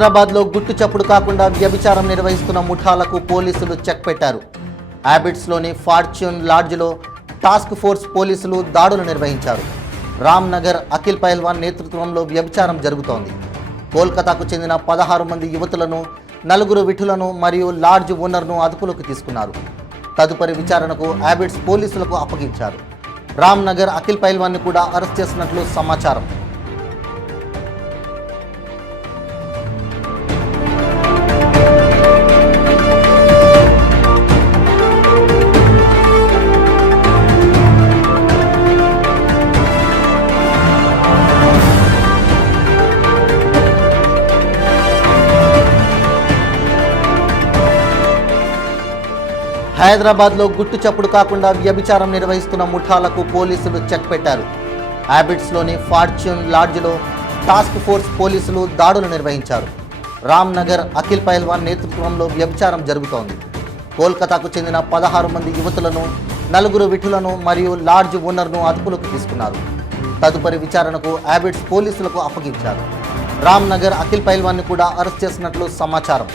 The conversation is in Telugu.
హైదరాబాద్లో గుట్టు చప్పుడు కాకుండా వ్యభిచారం నిర్వహిస్తున్న ముఠాలకు పోలీసులు చెక్ పెట్టారు. హ్యాబిట్స్లోని ఫార్చ్యూన్ లాడ్జ్లో టాస్క్ ఫోర్స్ పోలీసులు దాడులు నిర్వహించారు. రామ్నగర్ అఖిల్ పైల్వాన్ నేతృత్వంలో వ్యభిచారం జరుగుతోంది. కోల్కతాకు చెందిన 16 మంది యువతులను, 4 విఠులను మరియు లాడ్జ్ ఓనర్ను అదుపులోకి తీసుకున్నారు. తదుపరి విచారణకు హ్యాబిట్స్ పోలీసులకు అప్పగించారు. రామ్నగర్ అఖిల్ పైల్వాన్ని కూడా అరెస్ట్ చేసినట్లు సమాచారం. హైదరాబాద్లో గుట్టు చప్పుడు కాకుండా వ్యభిచారం నిర్వహిస్తున్న ముఠాలకు పోలీసులు చెక్ పెట్టారు. హ్యాబిట్స్లోని ఫార్చ్యూన్ లాడ్జ్లో టాస్క్ ఫోర్స్ పోలీసులు దాడులు నిర్వహించారు. రామ్నగర్ అఖిల్ పైల్వాన్ నేతృత్వంలో వ్యభిచారం జరుగుతోంది. కోల్కతాకు చెందిన 16 మంది యువతులను, 4 విఠులను మరియు లాడ్జ్ ఓనర్ను అదుపులోకి తీసుకున్నారు. తదుపరి విచారణకు హ్యాబిట్స్ పోలీసులకు అప్పగించారు. రామ్నగర్ అఖిల్ పైల్వాన్ని కూడా అరెస్ట్ చేసినట్లు సమాచారం.